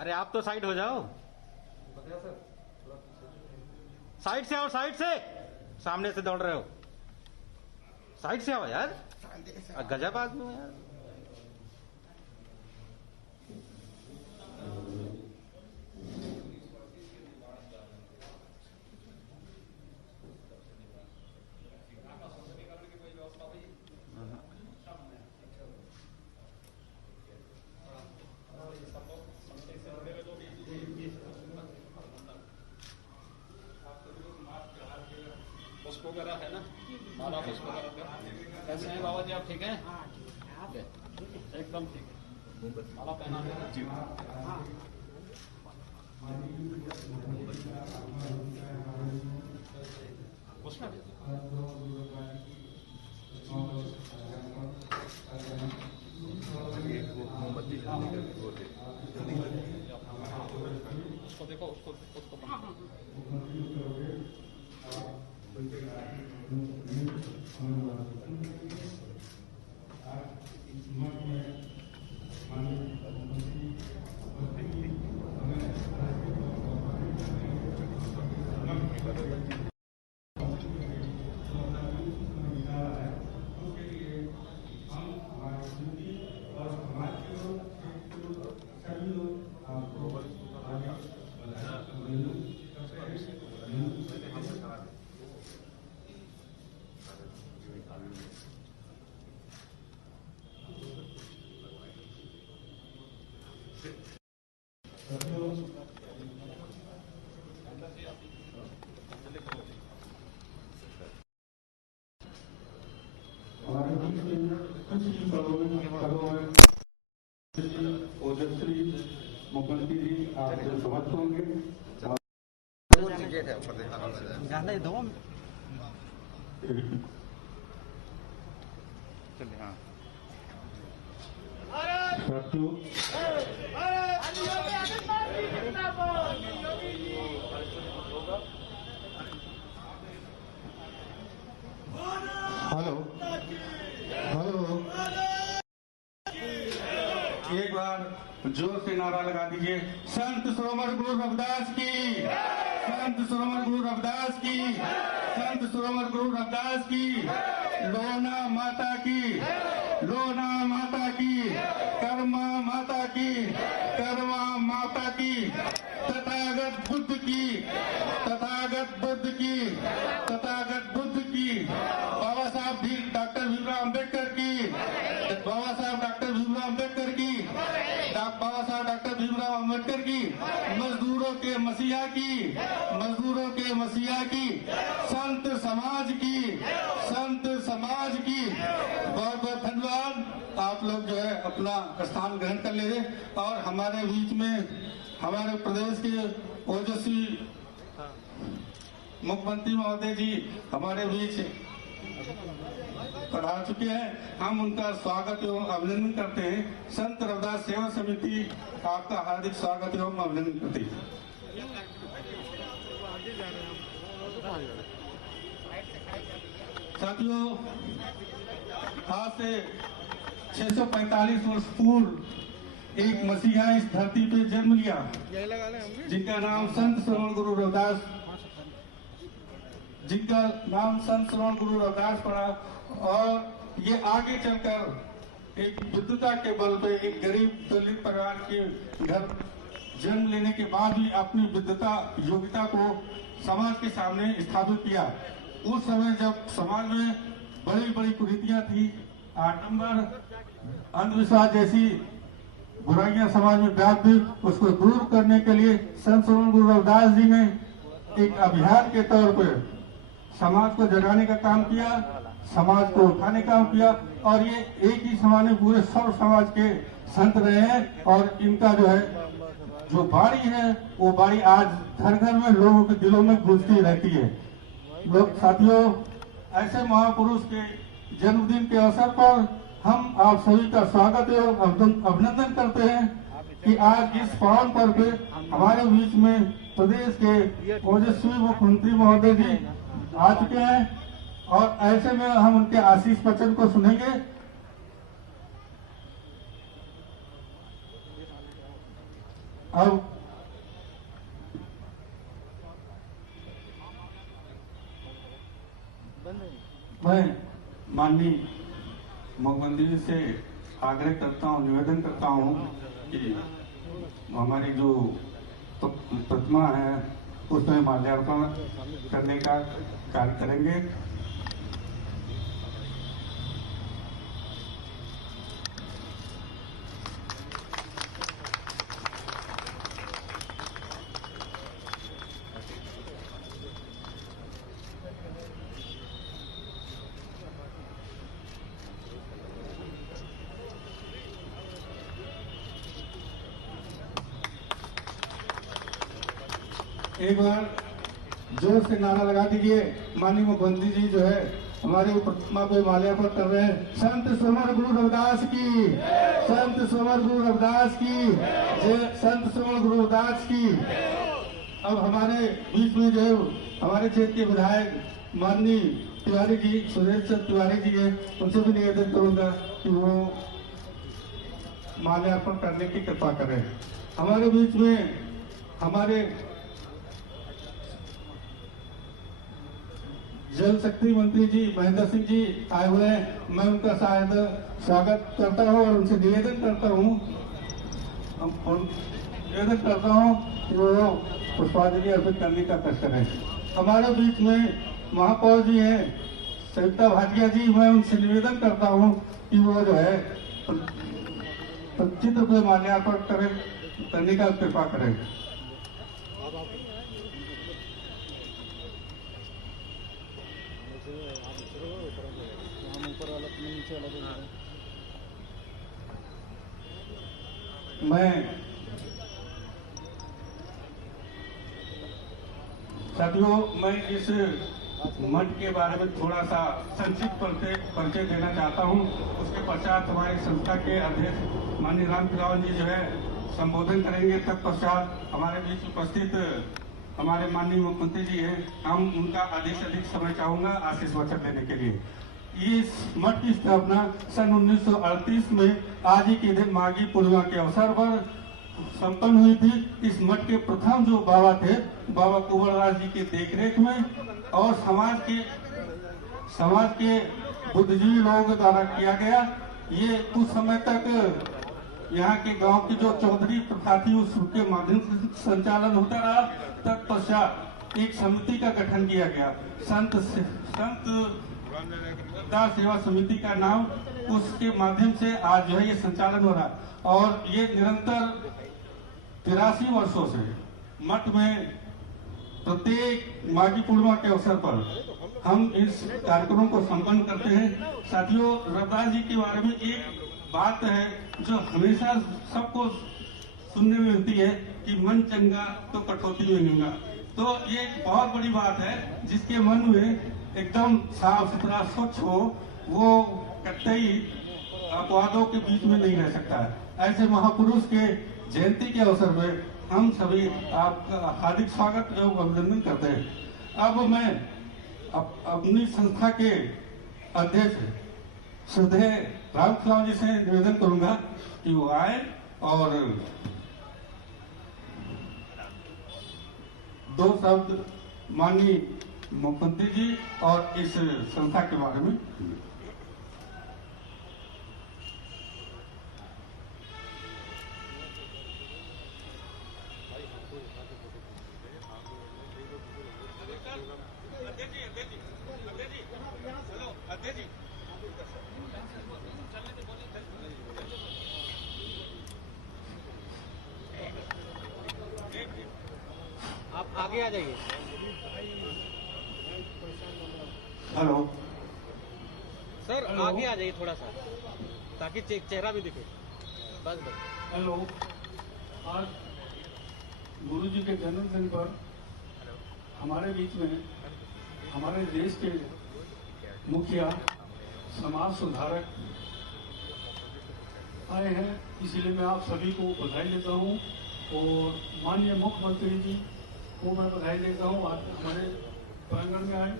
अरे आप तो साइड हो जाओ, साइड से आओ, साइड से, सामने से दौड़ रहे हो, साइड से आओ यार, गजब आदमी हो यार। वगैरह है ना, माला पुष्प वगैरह कैसे हैं बाबा जी, आप ठीक हैं? एकदम ठीक है, माला पहना है जी। उसको देखो, उसको ओजस्वी मुख्यमंत्री जी आपसे समझ होंगे। टिकट है ऊपर दिखाना दो चलिए। हाँ हेलो हेलो, एक बार जोर से नारा लगा दीजिए, संत सरोवर गुरु रविदास की, संत सरोवर गुरु रविदास की, संत सरोवर गुरु रविदास की, लोना माता की, लोना माता की, कर्मा माता की, कर्मा माता की, तथागत बुद्ध की, तथागत बुद्ध की, तथागत बुद्ध की, बाबा साहब डॉक्टर भीमराव अम्बेडकर की, बाबा साहब डॉक्टर भीमराव अम्बेडकर की, बाबा साहब डॉक्टर भीमराव अम्बेडकर की, मजदूरों के मसीहा की, मजदूरों के मसीहा की, संत समाज की, संत समाज की। बहुत बहुत धन्यवाद। आप लोग जो है अपना स्थान ग्रहण कर लीजिए और हमारे बीच में हमारे प्रदेश के ओजस्वी मुख्यमंत्री महोदय जी हमारे बीच पधार चुके हैं। हम उनका स्वागत एवं अभिनंदन करते हैं। संत रविदास सेवा समिति आपका हार्दिक स्वागत एवं अभिनंदन करती है। साथियों, आज से 645 वर्ष पूर्व एक मसीहा इस धरती पे जन्म लिया, जिनका नाम संत श्रवण गुरु रविदास, जिनका नाम संत श्रवण गुरु रविदास पड़ा। और ये आगे चलकर एक विद्वता के बल पे एक गरीब दलित परिवार के घर जन्म लेने के बाद भी अपनी विद्वता योग्यता को समाज के सामने स्थापित किया। उस समय जब समाज में बड़ी बड़ी कुरीतियां थी, आडंबर, अंधविश्वास जैसी बुराइयां समाज में व्याप्त थी, उसको दूर करने के लिए संत श्रवण गुरु रविदास जी ने एक अभियान के तौर पर समाज को जगाने का काम किया, समाज को उठाने का काम किया। और ये एक ही समाज में पूरे सर्व समाज के संत रहे हैं। और इनका जो है जो बाणी है वो बाणी आज घर घर में लोगों के दिलों में गूंजती रहती है। लोग साथियों, ऐसे महापुरुष के जन्मदिन के अवसर पर हम आप सभी का स्वागत एवं अभिनंदन करते हैं कि आज इस पावन पर्व पे हमारे बीच में प्रदेश के ओजस्वी मुख्यमंत्री महोदय जी आ चुके हैं। और ऐसे में हम उनके आशीष वचन को सुनेंगे। अब मैं माननीय मुख्यमंत्री जी से आग्रह करता हूँ, निवेदन करता हूँ कि हमारी जो प्रतिमा है उसमें माल्यार्पण करने का कार्य करेंगे। एक बार जोर से नारा लगा दीजिए। माननीय मुख्यमंत्री जी जो है हमारे प्रतिमा पे माल्यार्पण कर रहे हैं। संत समर गुरु रविदास की, संत समर गुरु रविदास की जय, संत समर गुरु रविदास की। अब हमारे बीच में जो हमारे क्षेत्र के विधायक माननीय तिवारी जी, सुरेश चंद्र तिवारी जी है, उनसे भी निवेदन करूंगा कि वो माल्यार्पण करने की कृपा करें। हमारे बीच में हमारे जल शक्ति मंत्री जी महेंद्र सिंह जी आए हुए हैं। मैं उनका शायद स्वागत करता हूं और उनसे निवेदन करता हूं कि वो पुष्पांजलि अर्पित करने का कष्ट करें। हमारे बीच में महापौर जी हैं सविता भाटिया जी, मैं उनसे निवेदन करता हूं कि वो जो है चित्र पे माल्यार्पण करने का कृपा करें। मैं साथियों, मैं इस मठ के बारे में थोड़ा सा संक्षिप्त परिचय देना चाहता हूं। उसके पश्चात हमारी संस्था के अध्यक्ष माननीय राम खिलावन जी जो है संबोधन करेंगे। तत्पश्चात हमारे बीच उपस्थित हमारे माननीय मुख्यमंत्री जी हैं, हम उनका अधिक से अधिक समय चाहूंगा आशीष वचन देने के लिए। इस मठ की स्थापना सन 1938 में आज ही के दिन माघी पूर्णिमा के अवसर पर संपन्न हुई थी। इस मठ के प्रथम जो बाबा थे, बाबा कुंवरराज जी के देखरेख में और समाज के बुद्धिजीवी लोगों द्वारा किया गया। ये कुछ समय तक यहाँ के गांव की जो चौधरी प्रथा थी उसके माध्यम से संचालन होता रहा। तत्पश्चात एक समिति का गठन किया गया, संत दास सेवा समिति का नाम, उसके माध्यम से आज जो है ये संचालन हो रहा। और ये निरंतर 83 वर्षों से मठ में प्रत्येक माघी पूर्णिमा के अवसर पर हम इस कार्यक्रम को संपन्न करते हैं। साथियों, रविदास जी के बारे में एक बात है जो हमेशा सबको सुनने में मिलती है कि मन चंगा तो कटौती में गंगा। तो ये बहुत बड़ी बात है, जिसके मन में एकदम साफ सुथरा स्वच्छ हो वो कतई अपवादों के बीच में नहीं रह सकता है। ऐसे महापुरुष के जयंती के अवसर में हम सभी आपका हार्दिक स्वागत एवं अभिनंदन करते हैं। अब मैं अपनी संस्था के अध्यक्ष श्रद्धेय राम खिलावन जी से निवेदन करूंगा कि वो आए और दो शब्द माननीय मुख्यमंत्री जी और इस संस्था के बारे में। आप आगे आ जाइए। हेलो सर, आगे आ जाइए थोड़ा सा ताकि चेहरा भी दिखे। बस बस। हेलो, आज गुरु जी के जन्मदिन पर हमारे बीच में हमारे देश के मुखिया समाज सुधारक आए हैं, इसीलिए मैं आप सभी को बधाई देता हूं और माननीय मुख्यमंत्री जी को मैं बधाई देता हूं। आज हमारे प्रांगण में आए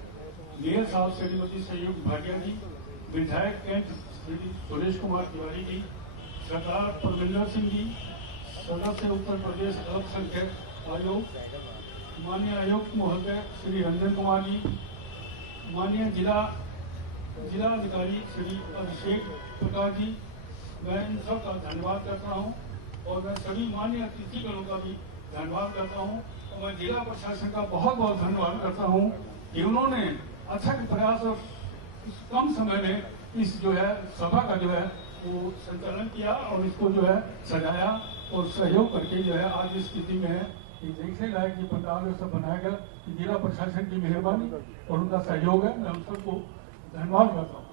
मेयर साहब श्रीमती संयुक्त भाटिया जी, विधायक कैंट श्री सुरेश कुमार तिवारी जी, सरदार परमिंदर सिंह जी, सदस्य उत्तर प्रदेश अल्पसंख्यक आयोग, माननीय आयुक्त महोदय श्री रंजन कुमार जी, माननीय जिलाधिकारी श्री अभिषेक प्रकाश जी, मैं इन सब का धन्यवाद करता हूं और मैं सभी माननीय अतिथिगणों का भी धन्यवाद करता हूं और मैं जिला प्रशासन का बहुत बहुत धन्यवाद करता हूं कि उन्होंने अथक प्रयास और कम समय में इस जो है सभा का जो है वो संचालन किया और इसको जो है सजाया और सहयोग करके जो है आज इस स्थिति में है ये देखने लायक ये पंडाल सब बनाया गया। जिला प्रशासन की मेहरबानी और उनका सहयोग है, मैं उन सबको धन्यवाद करता हूँ।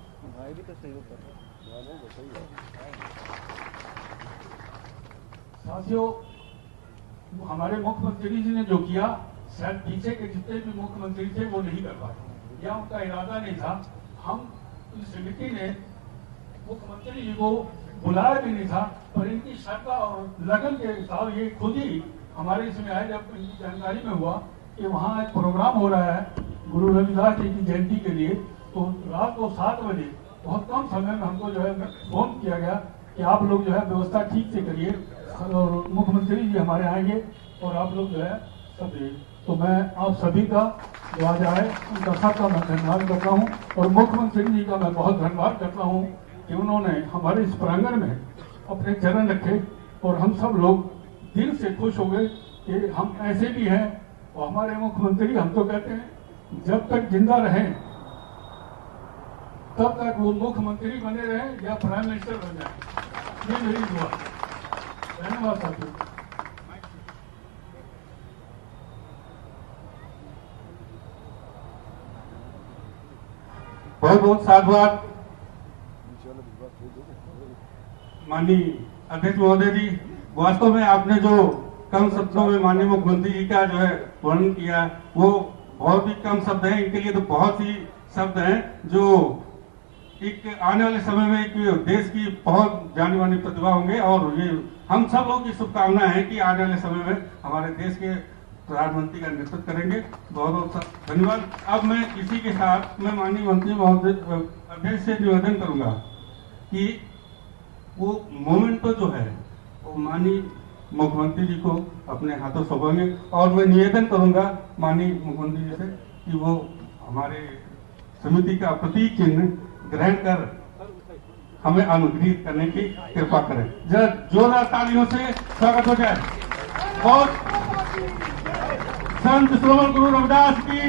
साथियों, हमारे मुख्यमंत्री जी ने जो किया शायद पीछे के जितने भी मुख्यमंत्री थे वो नहीं कर पाए या उनका इरादा नहीं था। हम इस समिति ने मुख्यमंत्री जी को बुलाया भी नहीं था, पर इनकी श्रद्धा और लगन के साथ ये खुद ही हमारे इसमें आए जब इनकी जानकारी में हुआ कि वहाँ एक प्रोग्राम हो रहा है गुरु रविदास जी की जयंती के लिए, तो रात को 7 बजे बहुत कम समय में हमको जो है फोन किया गया कि आप लोग जो है व्यवस्था ठीक से करिए और मुख्यमंत्री जी हमारे आएंगे और आप लोग जो है सब। तो मैं आप सभी का जो आज आए उनका सबका मैं धन्यवाद करता हूँ और मुख्यमंत्री जी का मैं बहुत धन्यवाद करता हूँ कि उन्होंने हमारे इस प्रांगण में अपने चरण रखे और हम सब लोग दिल से खुश हो गए कि हम ऐसे भी हैं। और हमारे मुख्यमंत्री हम तो कहते हैं जब तक जिंदा रहें तब तक वो मुख्यमंत्री बने रहें या प्राइम मिनिस्टर बन जाए, ये मेरी दुआ। धन्यवाद साथियों। बहुत बहुत साधुवाद माननीय अध्यक्ष महोदय जी। वास्तव में आपने जो कम शब्दों में माननीय मुख्यमंत्री जी का जो है वर्णन किया वो बहुत ही कम शब्द हैं, इनके लिए तो बहुत ही शब्द हैं जो एक आने वाले समय में एक देश की बहुत जानी मानी प्रतिभा होंगे और ये हम सब लोगों की शुभकामना है कि आने वाले समय में हमारे देश के प्रधानमंत्री का नेतृत्व करेंगे। बहुत बहुत धन्यवाद। अब मैं इसी के साथ मैं माननीय मंत्री महोदय अध्यक्ष से निवेदन करूंगा कि वो मोमेंटो जो है वो माननीय मुख्यमंत्री जी को अपने हाथों सौंपेंगे और मैं निवेदन करूंगा माननीय मुख्यमंत्री जी से कि वो हमारे समिति का प्रतीक चिन्ह ग्रहण कर हमें अनुग्रहित करने की कृपा करें। जरा जोरदार तालियों से स्वागत हो जाए। बहुत संत श्रवण गुरु रविदास की,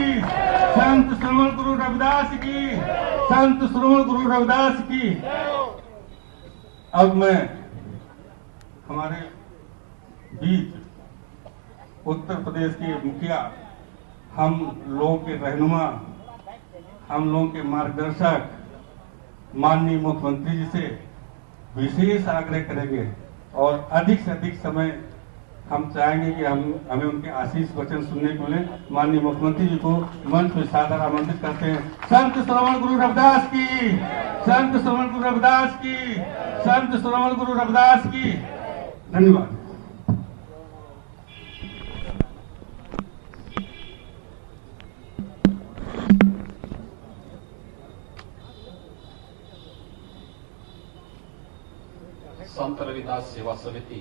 संत श्रवण गुरु रविदास की, संत श्रवण गुरु रविदास की। अब मैं हमारे बीच उत्तर प्रदेश के मुखिया, हम लोगों के रहनुमा, हम लोगों के मार्गदर्शक माननीय मुख्यमंत्री जी से विशेष आग्रह करेंगे और अधिक से अधिक समय हम चाहेंगे कि हमें उनके आशीष वचन सुनने को मिले। माननीय मुख्यमंत्री जी को मंच पर सादर आमंत्रित करते हैं। संत श्रवण गुरु रविदास की, संत श्रवण गुरु रविदास की, संत श्रवण गुरु रविदास की। धन्यवाद। संत रविदास सेवा समिति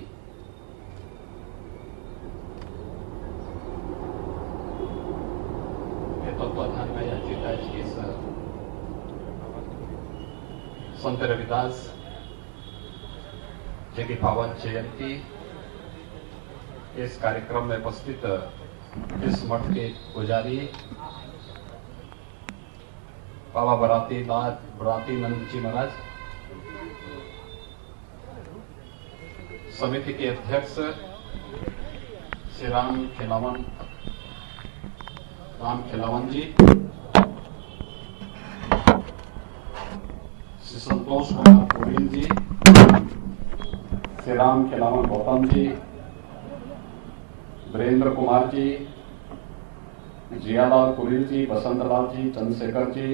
के तत्वाधान में आयोजित आज की संत रविदास जी की पावन जयंती इस कार्यक्रम में उपस्थित इस मठ के पुजारी बाबा बराती नंद जी महाराज, समिति के अध्यक्ष श्री राम खिलावन जी, श्री संतोष कुमार गोविंद जी, श्री राम खिलावन गौतम जी, वीरेंद्र कुमार जी, जियालाल कुरील जी, बसंतलाल जी, चंद्रशेखर जी,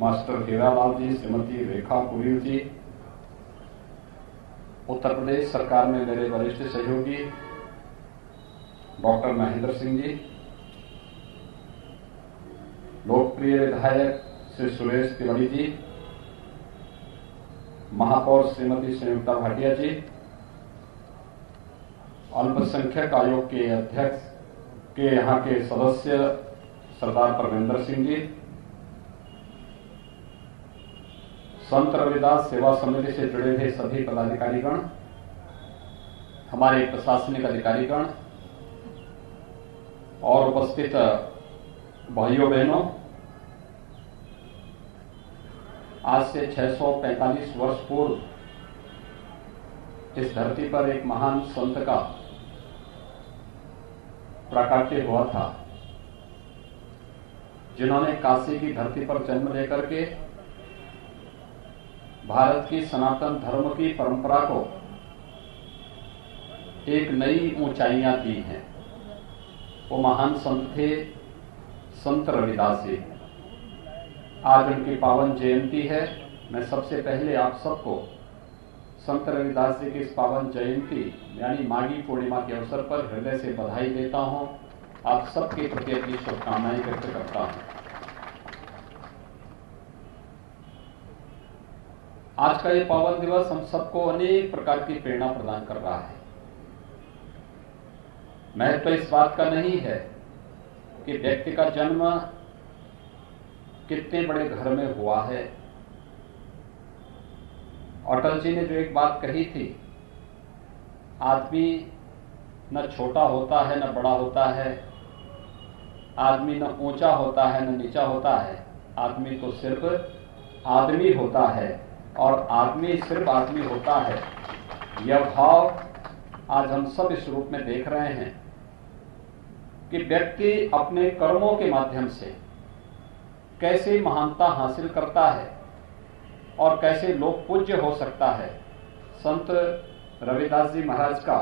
मास्टर हीरालाल जी, श्रीमती रेखा कुरील जी, उत्तर प्रदेश सरकार में मेरे वरिष्ठ सहयोगी डॉक्टर महेंद्र सिंह जी, लोकप्रिय विधायक श्री सुरेश तिवारी जी, महापौर श्रीमती संयुक्ता भाटिया जी, अल्पसंख्यक आयोग के अध्यक्ष के यहाँ के सदस्य सरदार परविंदर सिंह जी, संत रविदास सेवा समिति से जुड़े हुए सभी पदाधिकारीगण, हमारे प्रशासनिक अधिकारीगण और उपस्थित भाइयों बहनों, आज से 645 वर्ष पूर्व इस धरती पर एक महान संत का प्राकट्य हुआ था, जिन्होंने काशी की धरती पर जन्म लेकर के भारत की सनातन धर्म की परंपरा को एक नई ऊंचाइयां दी हैं। वो महान संत थे संत रविदास जी। आज उनकी पावन जयंती है। मैं सबसे पहले आप सबको संत रविदास जी की इस पावन जयंती यानी माघी पूर्णिमा के अवसर पर हृदय से बधाई देता हूं। आप सबके प्रति अपनी शुभकामनाएं व्यक्त करता हूं। आज का ये पावन दिवस हम सबको अनेक प्रकार की प्रेरणा प्रदान कर रहा है। महत्व इस बात का नहीं है कि व्यक्ति का जन्म कितने बड़े घर में हुआ है। अटल जी ने जो एक बात कही थी, आदमी न छोटा होता है न बड़ा होता है, आदमी न ऊंचा होता है न नीचा होता है, आदमी तो सिर्फ आदमी होता है और आदमी सिर्फ आदमी होता है। यह भाव आज हम सब इस रूप में देख रहे हैं कि व्यक्ति अपने कर्मों के माध्यम से कैसे महानता हासिल करता है और कैसे लोक पूज्य हो सकता है। संत रविदास जी महाराज का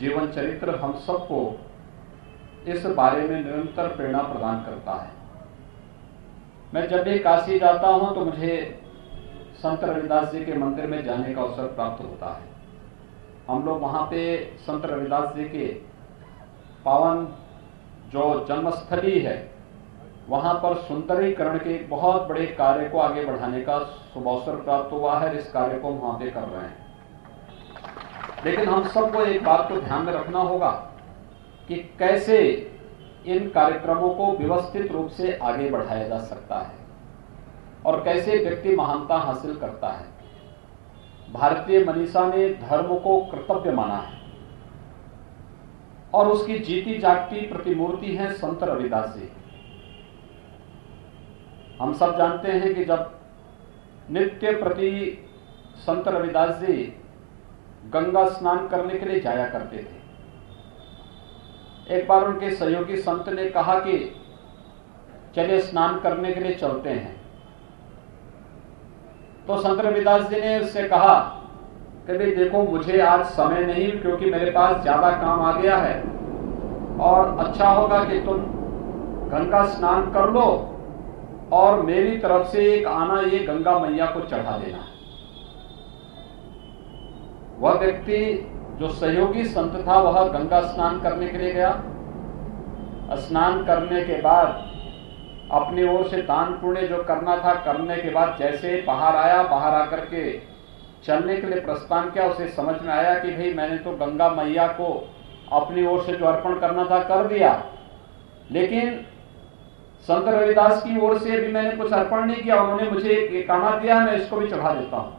जीवन चरित्र हम सबको इस बारे में निरंतर प्रेरणा प्रदान करता है। मैं जब भी काशी जाता हूं तो मुझे संत रविदास जी के मंदिर में जाने का अवसर प्राप्त होता है। हम लोग वहां पे संत रविदास जी के पावन जो जन्मस्थली है वहां पर सुंदरीकरण के एक बहुत बड़े कार्य को आगे बढ़ाने का शुभ अवसर प्राप्त हुआ है। इस कार्य को हम वहां पे कर रहे हैं। लेकिन हम सबको एक बात को ध्यान में रखना होगा कि कैसे इन कार्यक्रमों को व्यवस्थित रूप से आगे बढ़ाया जा सकता है और कैसे व्यक्ति महानता हासिल करता है। भारतीय मनीषा ने धर्म को कर्तव्य माना है और उसकी जीती जागती प्रतिमूर्ति है संत रविदास जी। हम सब जानते हैं कि जब नित्य प्रति संत रविदास जी गंगा स्नान करने के लिए जाया करते थे। एक बार उनके सहयोगी संत ने कहा कि चलिए स्नान करने के लिए चलते हैं। तो संत रविदास जी ने उससे कहा कि भाई देखो, मुझे आज समय नहीं क्योंकि मेरे पास ज्यादा काम आ गया है और अच्छा होगा कि तुम गंगा स्नान कर लो और मेरी तरफ से एक आना ये गंगा मैया को चढ़ा देना। वह व्यक्ति जो सहयोगी संत था वह गंगा स्नान करने के लिए गया। स्नान करने के बाद अपनी ओर से दान पुण्य जो करना था करने के बाद जैसे बाहर आया, बाहर आकर के चलने के लिए प्रस्थान किया, उसे समझ में आया कि भाई मैंने तो गंगा मैया को अपनी ओर से जो अर्पण करना था कर दिया, लेकिन संत रविदास की ओर से भी मैंने कुछ अर्पण नहीं किया। उन्होंने मुझे एक आना दिया, मैं इसको भी चढ़ा देता हूं।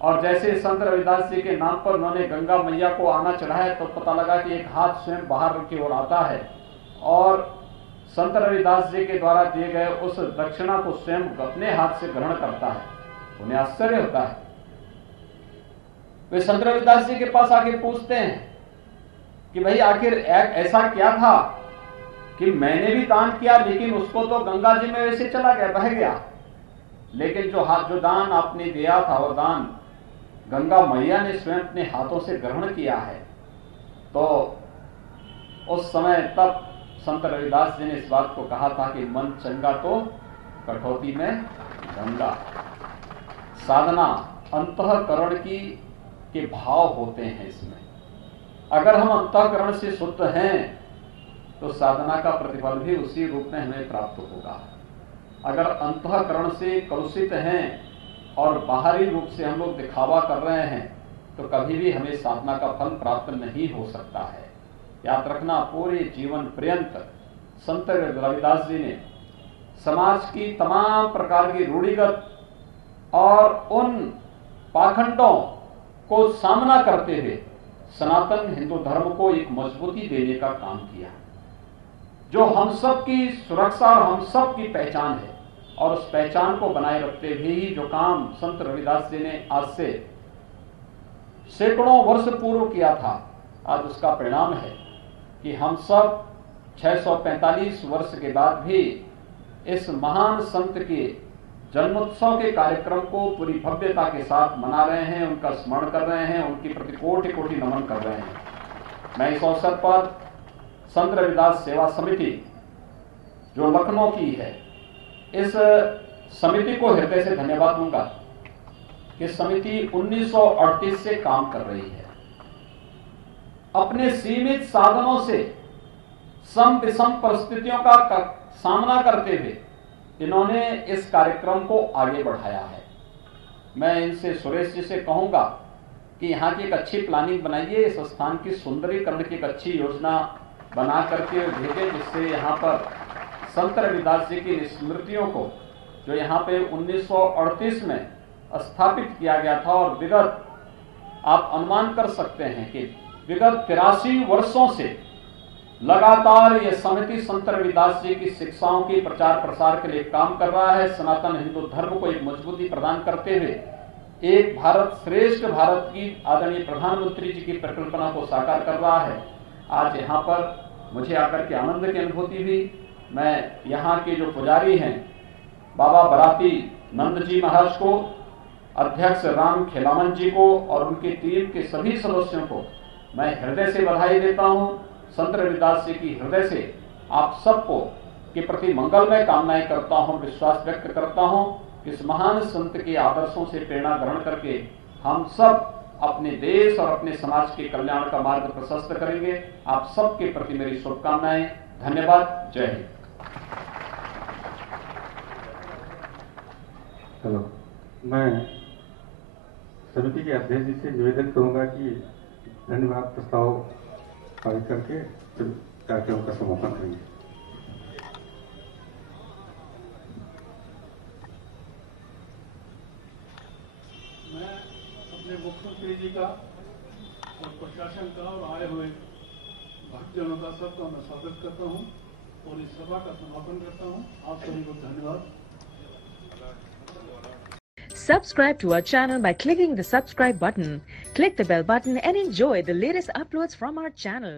और जैसे संत रविदास जी के नाम पर उन्होंने गंगा मैया को आना चढ़ाया तो पता लगा कि एक हाथ स्वयं बाहर की ओर आता है और संत रविदास जी के द्वारा दिए गए उस दक्षिणा को स्वयं अपने हाथ से ग्रहण करता है। उन्हें आश्चर्य होता है। वे संत रविदास जी के पास आके पूछते हैं कि भाई आखिर ऐसा क्या था कि मैंने भी दान किया लेकिन उसको तो गंगा जी में वैसे चला गया, बह गया, लेकिन जो दान आपने दिया था वो दान गंगा मैया ने स्वयं अपने हाथों से ग्रहण किया है। तो उस समय तब संत रविदास जी ने इस बात को कहा था कि मन चंगा तो कठौती में गंगा। साधना अंतःकरण के भाव होते हैं इसमें। अगर हम अंतःकरण से शुद्ध हैं तो साधना का प्रतिफल भी उसी रूप में हमें प्राप्त होगा। अगर अंतःकरण से कलुषित हैं और बाहरी रूप से हम लोग दिखावा कर रहे हैं तो कभी भी हमें साधना का फल प्राप्त नहीं हो सकता है। याद रखना, पूरे जीवन पर्यंत संत रविदास जी ने समाज की तमाम प्रकार की रूढ़िगत और उन पाखंडों को सामना करते हुए सनातन हिंदू धर्म को एक मजबूती देने का काम किया, जो हम सब की सुरक्षा और हम सब की पहचान है। और उस पहचान को बनाए रखते हुए ही जो काम संत रविदास जी ने आज से सैकड़ों वर्ष पूर्व किया था, आज उसका परिणाम है कि हम सब 645 वर्ष के बाद भी इस महान संत के जन्मोत्सव के कार्यक्रम को पूरी भव्यता के साथ मना रहे हैं, उनका स्मरण कर रहे हैं, उनकी प्रति कोटि कोटि नमन कर रहे हैं। मैं इस अवसर पर संत रविदास सेवा समिति जो लखनऊ की है, इस समिति को हृदय से धन्यवाद दूंगा कि समिति 1938 से काम कर रही है। अपने सीमित साधनों से सम विषम परिस्थितियों का सामना करते हुए इन्होंने इस कार्यक्रम को आगे बढ़ाया है। मैं इनसे, सुरेश जी से कहूंगा कि यहाँ की एक अच्छी प्लानिंग बनाइए, इस स्थान की सुंदरीकरण की एक अच्छी योजना बना करके भेजें, जिससे यहाँ पर संत रविदास जी की स्मृतियों को, जो यहाँ पे 1938 में स्थापित किया गया था, और विगत आप अनुमान कर सकते हैं कि विगत 83 वर्षों से लगातार ये समिति संत रविदास जी की शिक्षाओं की प्रचार प्रसार के लिए काम कर रहा है। सनातन हिंदू धर्म को एक मजबूती प्रदान करते हुए एक भारत श्रेष्ठ भारत की आदरणीय प्रधानमंत्री जी की परिकल्पना को साकार कर रहा है। आज यहाँ पर मुझे आकर के आनंद की अनुभूति हुई। मैं यहाँ के जो पुजारी हैं, बाबा बराती नंद जी महाराज को, अध्यक्ष राम खेलावन जी को और उनकी टीम के सभी सदस्यों को मैं हृदय से बधाई देता हूँ। संत रविदास जी की हृदय से आप सबको के प्रति मंगलमय कामनाएं करता हूँ, विश्वास व्यक्त करता हूँ। इस महान संत के आदर्शों से प्रेरणा ग्रहण करके हम सब अपने देश और अपने समाज के कल्याण का मार्ग प्रशस्त करेंगे। आप सबके प्रति मेरी शुभकामनाएं। धन्यवाद। जय हिंद। चलो, मैं समिति के अध्यक्ष जी से निवेदन करूंगा कि धन्यवाद प्रस्ताव पारित करके फिर कार्यक्रम का समापन करेंगे। मैं अपने मुख्यमंत्री जी का और प्रशासन का और आए हुए भक्तजनों का सबका मैं स्वागत करता हूं और इस सभा का समापन करता हूं। आप सभी को धन्यवाद। Subscribe to our channel by clicking the subscribe button. Click the bell button and enjoy the latest uploads from our channel.